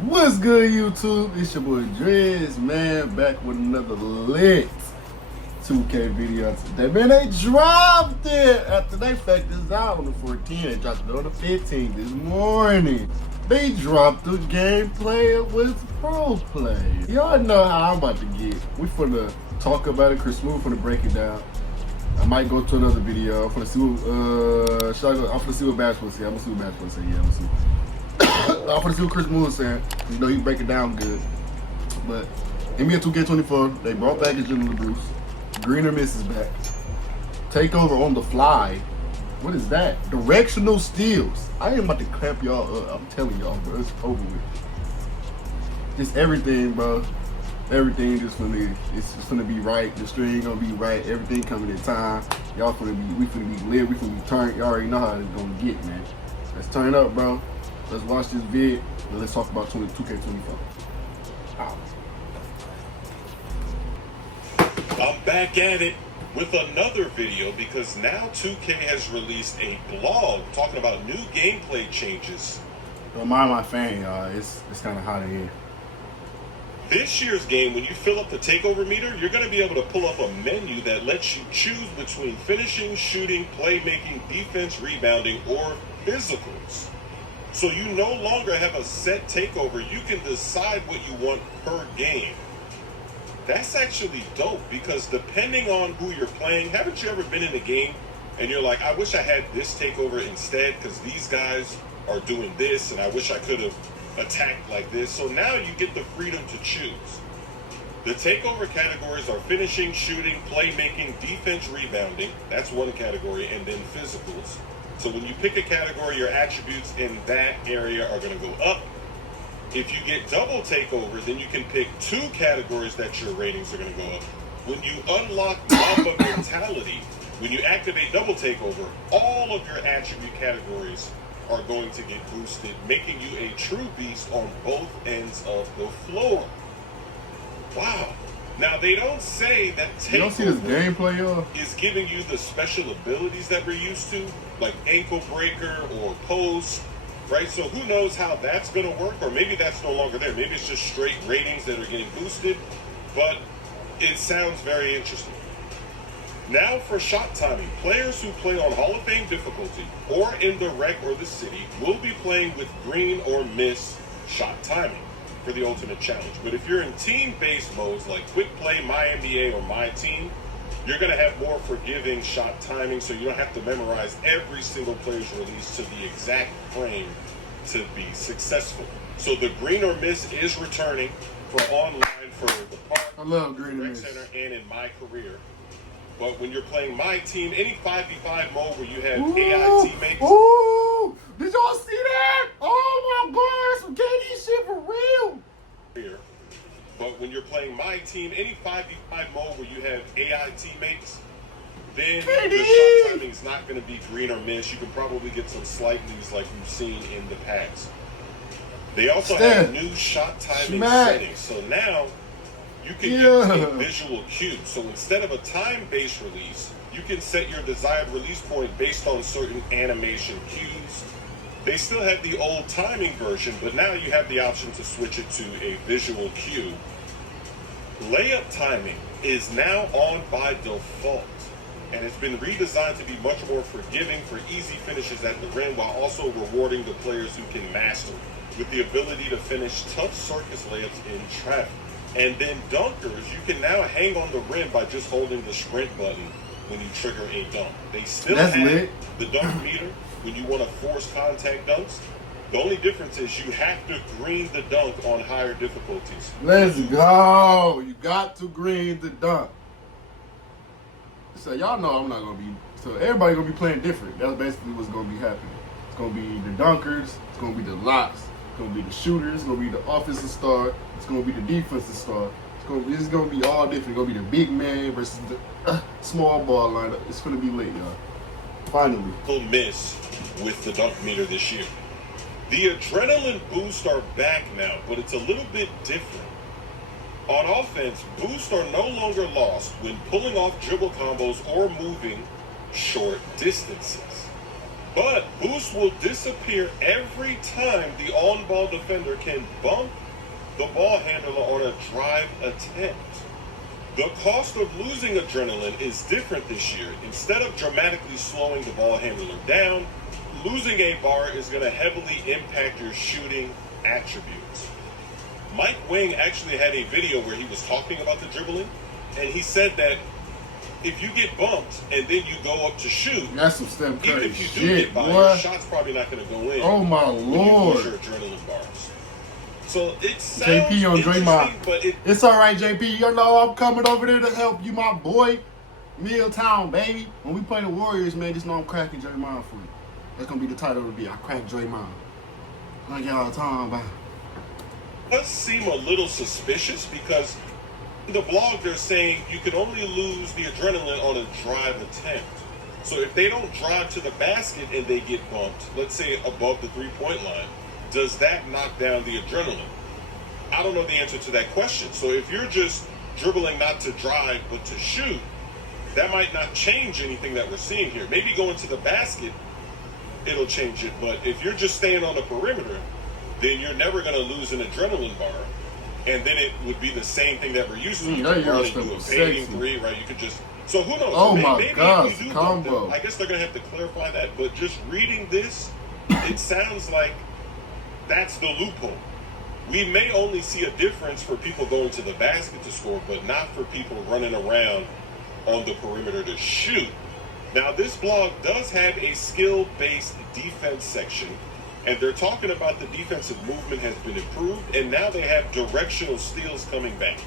What's good, YouTube? It's your boy Driz, man, back with another lit 2K video today. Man, they dropped it after they faked this out on the 14th. They dropped it on the 15th this morning. They dropped the gameplay with PROPLAY. Y'all know how I'm about to get. We finna talk about it. Chris Smooth finna break it down. I might go to another video. I'm finna see what, I'm finna see what Bash will say. I'm gonna see what Bash will say. Yeah, I'm gonna see. I'm gonna see what Chris Moore saying. You know, he break it down good. But NBA 2K24, they brought back Agenda Bruce. Green or Miss is back. Takeover on the fly. What is that? Directional steals. I ain't about to clamp y'all up. I'm telling y'all, bro. It's over with. It's everything, bro. Everything just gonna be right. The string gonna be right. Everything coming in time. Y'all we finna be lit. We finna be turned. Y'all already know how it's gonna get, man. Let's turn up, bro. Let's watch this vid and let's talk about 2K24. Out. I'm back at it with another video because now 2K has released a blog talking about new gameplay changes. Don't mind my fan, y'all. It's kind of hot in here. This year's game, when you fill up the takeover meter, you're going to be able to pull up a menu that lets you choose between finishing, shooting, playmaking, defense, rebounding, or physicals. So you no longer have a set takeover. You can decide what you want per game. That's actually dope because depending on who you're playing, haven't you ever been in a game and you're like, I wish I had this takeover instead because these guys are doing this and I wish I could have attacked like this. So now you get the freedom to choose. The takeover categories are finishing, shooting, playmaking, defense, rebounding. That's one category, and then physicals. So when you pick a category, your attributes in that area are going to go up. If you get double takeover, then you can pick two categories that your ratings are going to go up. When you unlock Mamba mentality, when you activate double takeover, all of your attribute categories are going to get boosted, making you a true beast on both ends of the floor. Wow. Now, they don't say that takeover you don't see this gameplay, y'all? Is giving you the special abilities that we're used to, like ankle breaker or post, right? So who knows how that's going to work, or maybe that's no longer there. Maybe it's just straight ratings that are getting boosted, but it sounds very interesting. Now for shot timing, players who play on Hall of Fame difficulty or in the rec or the city will be playing with green or miss shot timing for the ultimate challenge. But if you're in team-based modes like Quick Play, My NBA, or My Team, you're going to have more forgiving shot timing, so you don't have to memorize every single player's release to the exact frame to be successful. So the green or miss is returning for online for the park, I love green or rec miss. center, and in My Career. But when you're playing My Team, any 5v5 mode where you have Ooh, AI teammates. Ooh! Did y'all see that? Oh my God! Some KD shit for real. But when you're playing My Team, any 5v5 mode where you have AI teammates, then the shot timing is not going to be green or miss. You can probably get some slight leads like you've seen in the past. They also have new shot timing settings. So now you can use visual cues. So instead of a time-based release, you can set your desired release point based on certain animation cues. They still have the old timing version, but now you have the option to switch it to a visual cue. Layup timing is now on by default, and it's been redesigned to be much more forgiving for easy finishes at the rim while also rewarding the players who can master with the ability to finish tough circus layups in traffic. And then dunkers, you can now hang on the rim by just holding the sprint button when you trigger a dunk. They still have the dunk meter when you want to force contact dunks. The only difference is you have to green the dunk on higher difficulties. Let's go. You got to green the dunk. So y'all know I'm not going to be, so everybody going to be playing different. That's basically what's going to be happening. It's going to be the dunkers. It's going to be the locks. It's going to be the shooters. It's going to be the offensive star. It's going to be the defensive star. It's going to be all different. It's going to be the big man versus the small ball lineup. It's going to be late, y'all. Finally. Will miss with the dunk meter this year. The adrenaline boosts are back now, but it's a little bit different. On offense, boosts are no longer lost when pulling off dribble combos or moving short distances. But boost will disappear every time the on-ball defender can bump the ball handler on a drive attempt. The cost of losing adrenaline is different this year. Instead of dramatically slowing the ball handler down, losing a bar is going to heavily impact your shooting attributes. Mike Wing actually had a video where he was talking about the dribbling, and he said that if you get bumped and then you go up to shoot, that's some Steph Curry even if you do shit, get by, boy. your shot's probably not going to go in. Oh my when lord! you lose your adrenaline bars. So it sounds JP on interesting, Draymond. but It's all right, JP. You know I'm coming over there to help you, my boy. Milltown, baby. When we play the Warriors, man, just know I'm cracking Draymond for you. That's gonna be the title of the video. I cracked Draymond. Like y'all talking about. it does seem a little suspicious because in the blog they're saying you can only lose the adrenaline on a drive attempt. So if they don't drive to the basket and they get bumped, let's say above the three-point line, does that knock down the adrenaline? I don't know the answer to that question. So if you're just dribbling not to drive but to shoot, that might not change anything that we're seeing here. Maybe going to the basket, it'll change it. But if you're just staying on the perimeter, then you're never going to lose an adrenaline bar. And then it would be the same thing that we're used to. You could probably do a fading three, right? You could just... So who knows? Oh maybe God, if you do combo. I guess they're going to have to clarify that. But just reading this, it sounds like that's the loophole. We may only see a difference for people going to the basket to score, but not for people running around on the perimeter to shoot. Now, this blog does have a skill-based defense section, and they're talking about the defensive movement has been improved, and now they have directional steals coming back.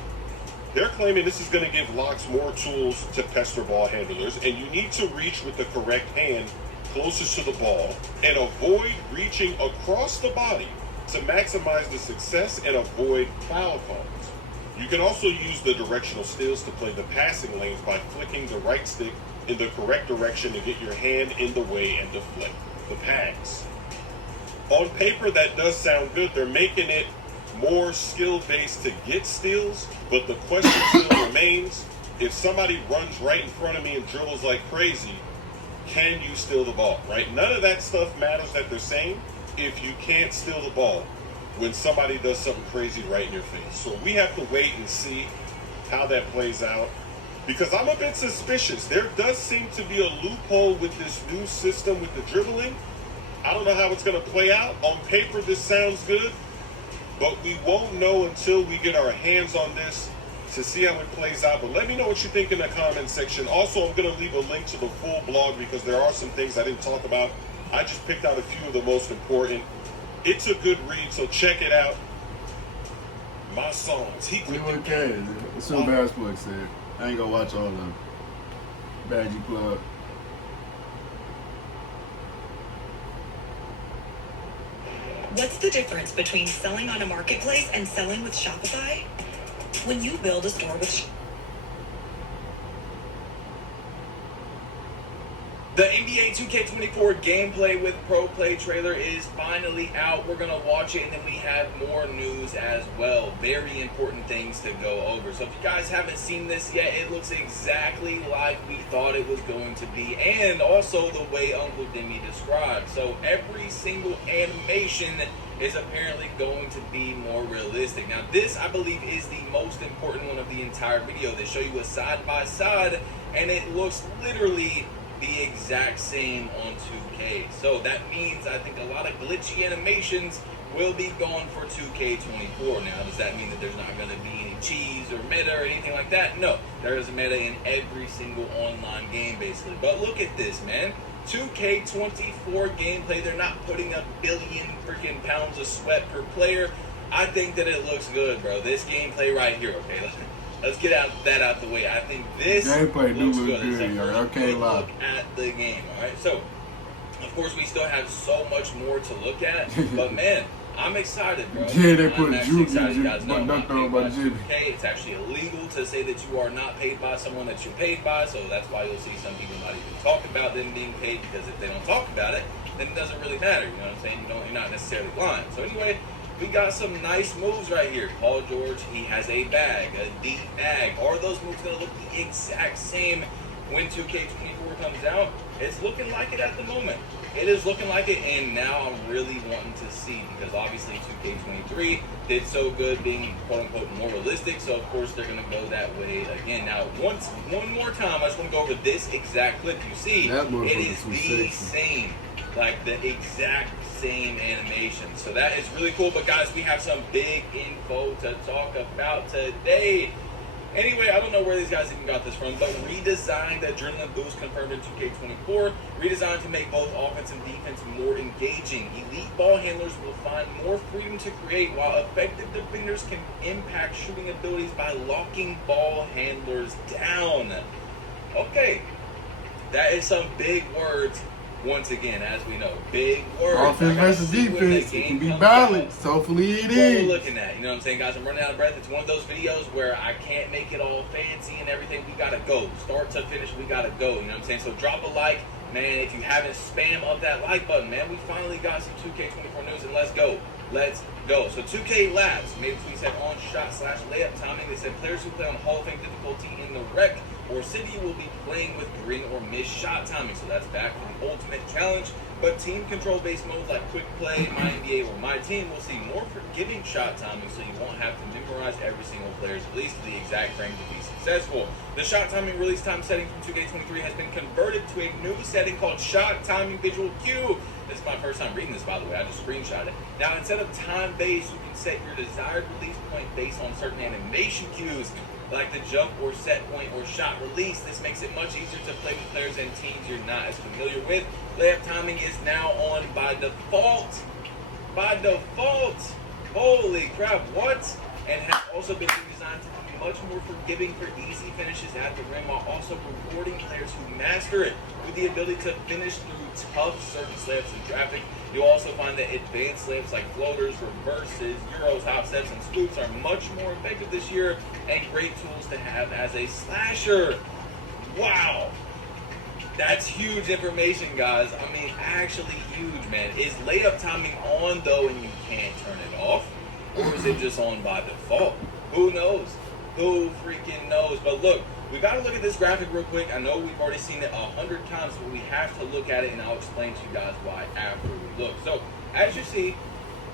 They're claiming this is going to give locks more tools to pester ball handlers, and you need to reach with the correct hand closest to the ball and avoid reaching across the body to maximize the success and avoid foul calls. You can also use the directional steals to play the passing lanes by flicking the right stick in the correct direction to get your hand in the way and deflect the pass. On paper, that does sound good. They're making it more skill-based to get steals, but the question still remains, if somebody runs right in front of me and dribbles like crazy, can you steal the ball, right? None of that stuff matters that they're saying if you can't steal the ball when somebody does something crazy right in your face. So we have to wait and see how that plays out, because I'm a bit suspicious. There does seem to be a loophole with this new system with the dribbling. I don't know how it's going to play out. On paper, this sounds good, but we won't know until we get our hands on this to see how it plays out. But let me know what you think in the comment section. Also, I'm going to leave a link to the full blog because there are some things I didn't talk about. I just picked out a few of the most important. It's a good read, so check it out. My songs. He quit the game. It's so basketball said. I ain't gonna watch all of them. Badgie plug. What's the difference between selling on a marketplace and selling with Shopify? When you build a store with The NBA 2K24 gameplay with PROPLAY trailer is finally out. We're going to watch it, and then we have more news as well. Very important things to go over. So if you guys haven't seen this yet, it looks exactly like we thought it was going to be, and also the way Uncle Demi described. So every single animation is apparently going to be more realistic. Now this, I believe, is the most important one of the entire video. They show you a side-by-side, and it looks literally the exact same on 2K. So that means I think a lot of glitchy animations will be gone for 2K24. Now, does that mean that there's not going to be any cheese or meta or anything like that? No, there is a meta in every single online game, basically. But look at this, man. 2K24 gameplay, they're not putting a billion freaking pounds of sweat per player. I think that it looks good, bro. This gameplay right here, okay? Let's get that out the way. I think this gameplay looks do look good. good, yo. I can't lie. Look at the game, all right? So, of course, we still have so much more to look at, but man, I'm excited, bro. Yeah, they put I'm actually excited. Juke, You guys know I'm not paid by Jimmy. 2K. It's actually illegal to say that you are not paid by someone that you're paid by, so that's why you'll see some people not even talk about them being paid, because if they don't talk about it, then it doesn't really matter. You know what I'm saying? You're not necessarily lying. So anyway, we got some nice moves right here. Paul George, he has a bag, a deep bag. Are those moves going to look the exact same when 2K24 comes out, it's looking like it at the moment. It is looking like it, and now I'm really wanting to see, because obviously 2K23 did so good being quote-unquote more realistic, so of course they're going to go that way again. Now, one more time, I just want to go over this exact clip. You see, it is the same, like the exact same animation. So that is really cool, but guys, we have some big info to talk about today. Anyway, I don't know where these guys even got this from, but redesigned adrenaline boost confirmed in 2K24. Redesigned to make both offense and defense more engaging. Elite ball handlers will find more freedom to create, while effective defenders can impact shooting abilities by locking ball handlers down. Okay, that is some big words. Once again, as we know, big words. Offense versus defense, it can be balanced. Hopefully it is. What we're looking at, you know what I'm saying, guys? I'm running out of breath. It's one of those videos where I can't make it all fancy and everything. We gotta go. Start to finish, we gotta go. You know what I'm saying? So drop a like, man. If you haven't, spam up that like button, man. We finally got some 2K24 news, and let's go. Let's go. So 2K Labs made a tweet said on shot/layup timing. They said players who play on Hall of Fame difficulty in the rec or city will be playing with green or missed shot timing. So that's back for the ultimate challenge. But team control based modes like quick play, my NBA, or my team will see more forgiving shot timing, so you won't have to memorize every single player's release to the exact frame to be successful. The shot timing release time setting from 2K23 has been converted to a new setting called shot timing visual cue. This is my first time reading this, by the way. I just screenshot it. Now, instead of time-based, you can set your desired release point based on certain animation cues, like the jump or set point or shot release. This makes it much easier to play with players and teams you're not as familiar with. Layup timing is now on by default. By default. Holy crap, what? And has also been redesigned to be much more forgiving for easy finishes at the rim, while also rewarding players who master it with the ability to finish through tough surface layups in traffic. You'll also find that advanced layups like floaters, reverses, euros, hop steps, and scoops are much more effective this year and great tools to have as a slasher. Wow. That's huge information, guys. I mean, actually huge, man. Is layup timing on, though, and you can't turn it off? Or is it just on by default? Who knows? Who freaking knows? But look, we got to look at this graphic real quick. I know we've already seen it 100 times, but we have to look at it, and I'll explain to you guys why after we look. So, as you see,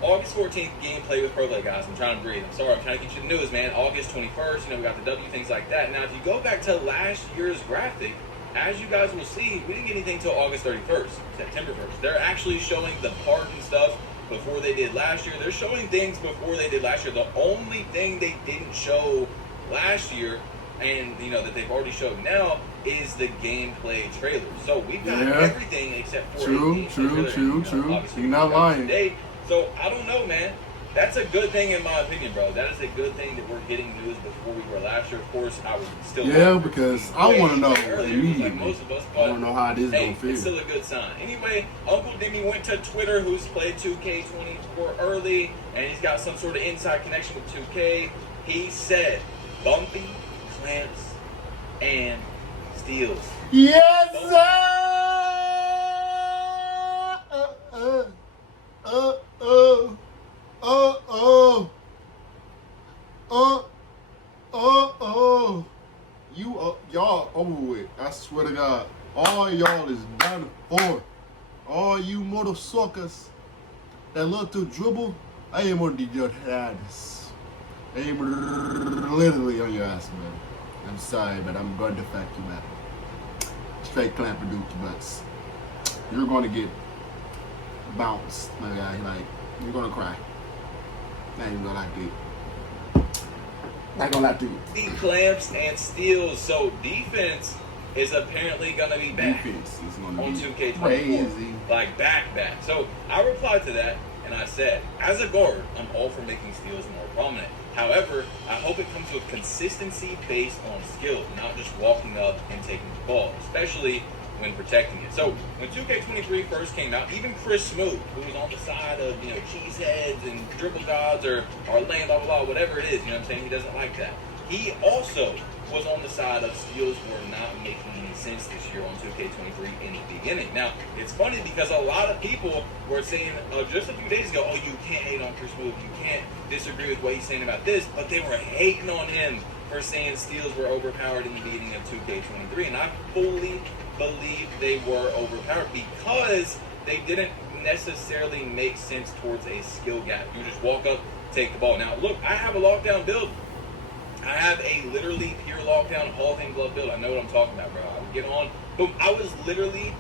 August 14th, gameplay with PROPLAY, guys. I'm trying to breathe. I'm sorry. I'm trying to get you the news, man. August 21st, we got the W, things like that. Now, if you go back to last year's graphic, as you guys will see, we didn't get anything until August 31st, September 1st. They're actually showing the part and stuff before they did last year. They're showing things before they did last year. The only thing they didn't show last year, and that they've already showed now, is the gameplay trailer. So we've got everything except for true. You're not lying. Today. So I don't know, man. That's a good thing in my opinion, bro. That is a good thing that we're getting news before we were last year. Of course, I would still because I want to know immediately. Like most of us, I want to know how this gonna feel. It's still a good sign. Anyway, Uncle Dimmy went to Twitter, who's played 2K24 early, and he's got some sort of inside connection with 2K. He said, "Bumpy, clamps, and steals." Yes, sir. Y'all over with. I swear to God, all y'all is done for. All you motherfuckers that love to dribble, I am on your ass. I am literally on your ass, man. I'm sorry, but I'm going to fact you back. Straight clamp and dookie butts. You're going to get bounced, my guy. Like, you're going to cry. I ain't even gonna lie to you. Not gonna lie to you. The clamps and steals. So defense is apparently gonna be back. Defense is gonna on be 2K24. crazy. Like back. So I replied to that and I said, as a guard, I'm all for making steals more prominent. However, I hope it comes with consistency based on skill, not just walking up and taking the ball, especially when protecting it. So when 2K23 first came out, even Chris Smoot, who was on the side of cheeseheads and dribble gods or lane blah blah blah, whatever it is, he doesn't like that. He also was on the side of steals were not making any sense this year on 2K23 in the beginning. Now it's funny because a lot of people were saying just a few days ago, oh, you can't hate on Chris Smoot, you can't disagree with what he's saying about this, but they were hating on him for saying steals were overpowered in the beginning of 2K23, and I fully believe they were overpowered because they didn't necessarily make sense towards a skill gap. You just walk up, take the ball. Now, look, I have a lockdown build. I have a literally pure lockdown Hall of Fame glove build. I know what I'm talking about, bro. I would get on. Boom. I was literally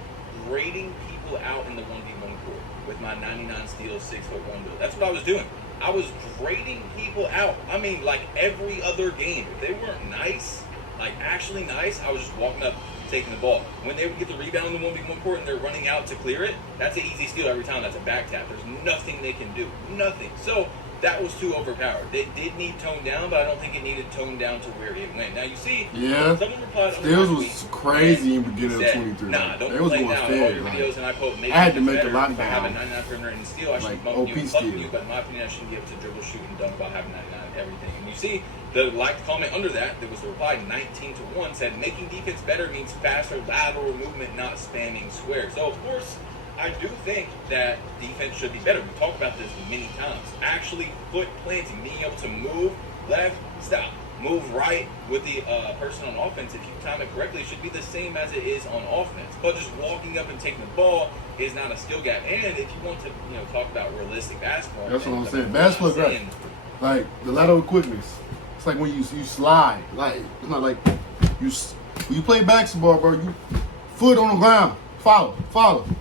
grading people out in the 1v1 court with my 99 steals, 6'1" build. That's what I was doing. I was grading people out. I mean, like every other game. If they weren't nice, like actually nice, I was just walking up, taking the ball. When they would get the rebound in the 1v1 court and they're running out to clear it, that's an easy steal every time. That's a back tap. There's nothing they can do. Nothing. So that was too overpowered. They did need toned down, but I don't think it needed toned down to where it went. Now you see, someone replied on Steals was crazy in the beginning of 23. Nah, don't it was play going now. fair, All your videos and I quote, I had to make a lot if I have a down. 99 perimeter and steal, I should Like bump OP you and steal. fuck you, but in my opinion, I shouldn't be able to dribble, shoot, and dunk about having 99 everything. And you see, the like comment under that, there was the reply 19-1 said, making defense better means faster lateral movement, not spamming squares. So of course, I do think that defense should be better. We talked about this many times. Actually, foot planting, being able to move left, stop, move right with the person on offense. If you time it correctly, it should be the same as it is on offense. But just walking up and taking the ball is not a skill gap. And if you want to, talk about realistic basketball, That's what I'm saying. Basketball, right? Like the lateral quickness. It's like when you slide. Like it's not like when you play basketball, bro. You foot on the ground. Follow.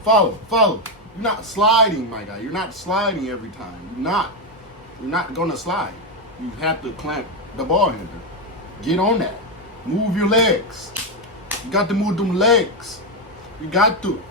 You're not sliding, my guy. You're not sliding every time. You're not gonna slide. You have to clamp the ball handler. Get on that. Move your legs. You got to move them legs. You got to.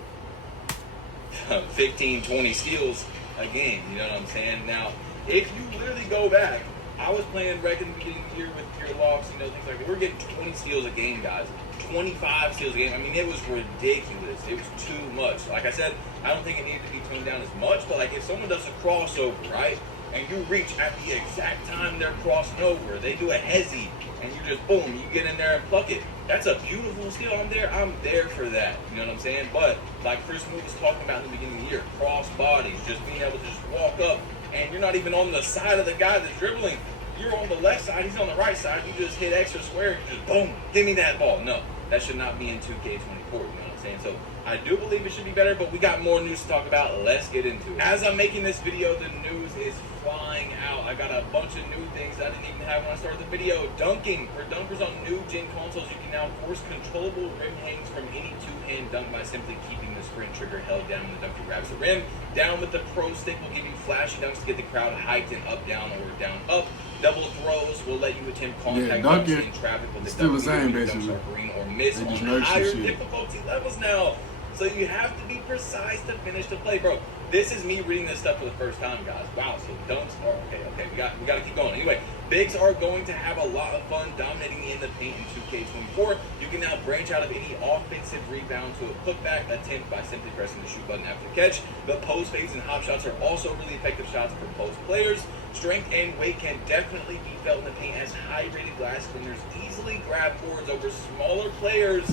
15, 20 steals a game. You know what I'm saying? Now, if you literally go back, I was playing rec in the beginning of the year with pure locks, things like that. We're getting 20 steals a game, guys. 25 steals a game. I mean, it was ridiculous. It was too much. Like I said, I don't think it needed to be toned down as much, but like if someone does a crossover, right, and you reach at the exact time they're crossing over, they do a hezzy, and you just boom, you get in there and pluck it. That's a beautiful steal. I'm there for that. You know what I'm saying? But like Chris Moore was talking about in the beginning of the year, cross bodies, just being able to just walk up, and you're not even on the side of the guy that's dribbling. You're on the left side, he's on the right side. You just hit extra square, and just boom, give me that ball. No, that should not be in 2K24. You know what I'm saying? So I do believe it should be better, but we got more news to talk about. Let's get into it. As I'm making this video, the news is flying out. I got a bunch of new things I didn't even have when I started the video. Dunking. For dunkers on new gen consoles, you can now force controllable rim hangs from any two-hand dunk by simply keeping the sprint trigger held down when the dunker grabs the rim. Down with the pro stick will give you flashy dunks to get the crowd hyped and up, down, or down, up. Double throws will let you attempt contact dunks in traffic with the still the same, basically. Dunks are green or miss on higher difficulty levels now. So you have to be precise to finish the play, bro. This is me reading this stuff for the first time, guys. Wow, so dunks are okay. We got to keep going. Anyway, bigs are going to have a lot of fun dominating in the paint in 2K24. You can now branch out of any offensive rebound to a putback attempt by simply pressing the shoot button after the catch. The post fakes and hop shots are also really effective shots for post players. Strength and weight can definitely be felt in the paint as high-rated glass defenders easily grab boards over smaller players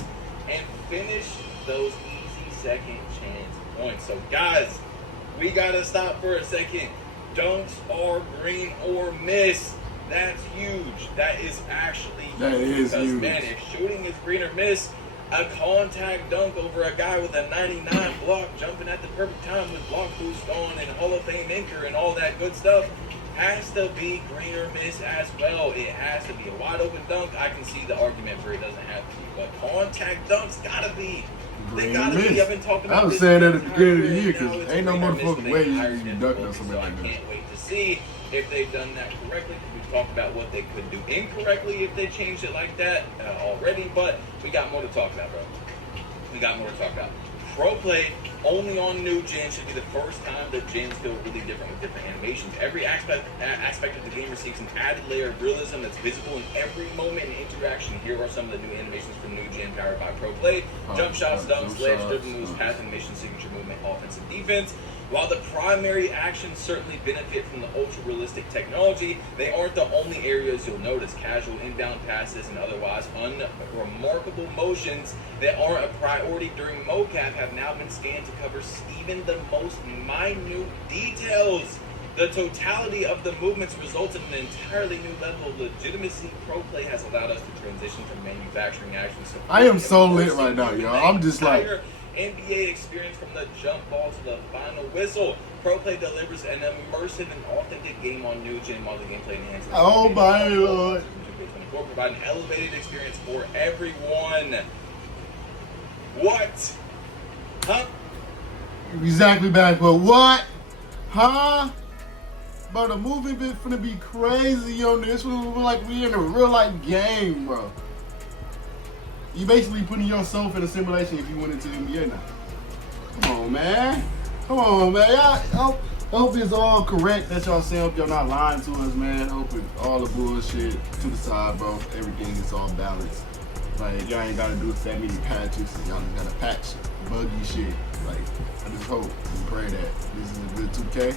and finish those easy second chance points. So, guys, we gotta stop for a second. Dunks are green or miss. That's huge. That is actually huge. Because, man, if shooting is green or miss, a contact dunk over a guy with a 99 block jumping at the perfect time with block boost on and Hall of Fame anchor and all that good stuff has to be green or miss as well. It has to be a wide open dunk. I can see the argument for it doesn't have to be, but contact dunks gotta be. They gotta be. I've been talking about I was this saying that at the beginning of the year now. because It's ain't no green or miss motherfucking with way a you higher can be dunking on difficulty, something so like I that. can't wait to see if they've done that correctly. We've talked about what they could do incorrectly if they changed it like that already, but we got more to talk about, bro. We got more to talk about. PROPLAY only on new gen should be the first time that gens feel really different with different animations. Every aspect of the game receives an added layer of realism that's visible in every moment and interaction. Here are some of the new animations from new gen powered by PROPLAY. Jump shots, dunks, ledge, dribble moves, path animation, signature movement, offense and defense. While the primary actions certainly benefit from the ultra-realistic technology, they aren't the only areas you'll notice. Casual inbound passes and otherwise unremarkable motions that aren't a priority during mocap have now been scanned to cover even the most minute details. The totality of the movements results in an entirely new level of legitimacy. ProPlay has allowed us to transition from manufacturing actions to I am so lit right now, y'all. I'm just like NBA experience from the jump ball to the final whistle. ProPlay delivers an immersive and authentic game on new gen while the gameplay enhances. Oh my lord. Provide an elevated experience for everyone. What? Huh? Exactly back, but what? Huh? Bro, the movie been finna be crazy on this. We look like we in a real life game, bro. You basically putting yourself in a simulation if you went into the NBA now. Come on, man. Come on, man. I hope it's all correct that y'all saying. Hope y'all not lying to us, man. Hope it, all the bullshit to the side, bro. Everything is all balanced. Like, y'all ain't gotta do that many patches. Y'all just gotta patch buggy shit. Like, I just hope and pray that this is a good 2K.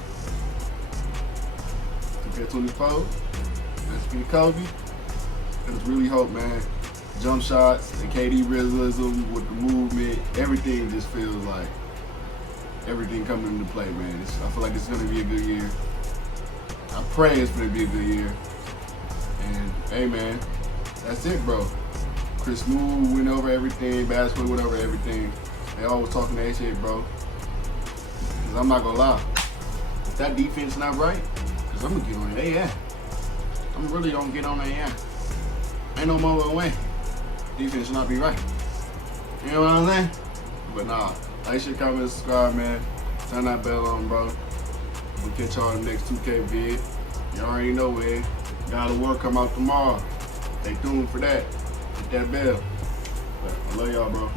2K24. Let's be Kobe. I just really hope, man. Jump shots, the KD realism with the movement, everything just feels like everything coming into play, man. I feel like it's gonna be a good year. I pray it's gonna be a good year. And hey, man, that's it, bro. Chris Moore went over everything, basketball went over everything. They always talking that shit, bro. Cause I'm not gonna lie, if that defense not right, cause I'm gonna get on their ass. I'm really gonna get on their ass. Ain't no more way. Defense should not be right. You know what I'm saying? But nah, like, shit, comment, subscribe, man. Turn that bell on, bro. We'll catch y'all in the next 2K vid. You already know it. God of War come out tomorrow. Stay tuned for that. Hit that bell. But I love y'all, bro.